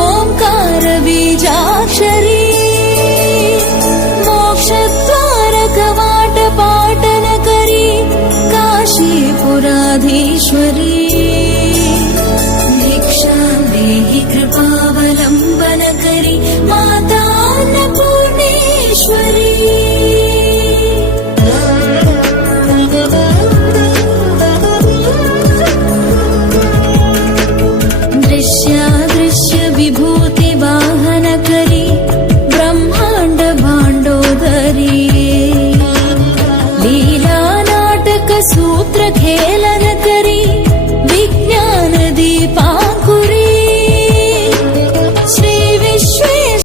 ओङ्कार बीजाक्षरी। मोक्षरकवाटपाठन करि काशी पुराधीश्वरी दृश्यादृश्य विभूति वाहन करी ब्रह्माण्ड भाण्डोदरी लीला नाटक सूत्र खेल